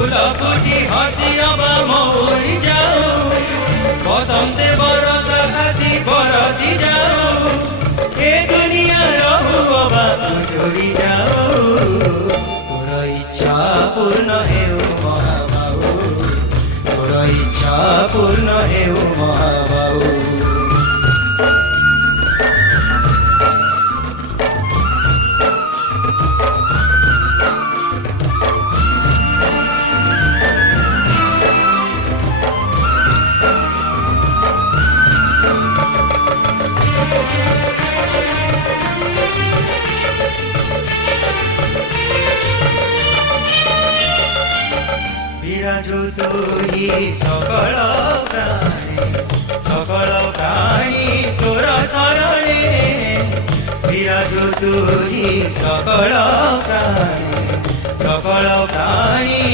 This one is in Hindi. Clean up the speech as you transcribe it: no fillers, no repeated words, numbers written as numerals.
फूल फुटी हसी अब मौरी जाऊ बसंते बरस खासी बरसी जाऊ ए दुनिया रहू अब जोड़ी जाऊ तोर इच्छा पूर्ण हेउ महाबाहु तोर इच्छा पूर्ण हेउ महाबाहु বিরাজো তুই সকল প্রাণী তোর শরণে বিরাজো তুই সকল প্রাণী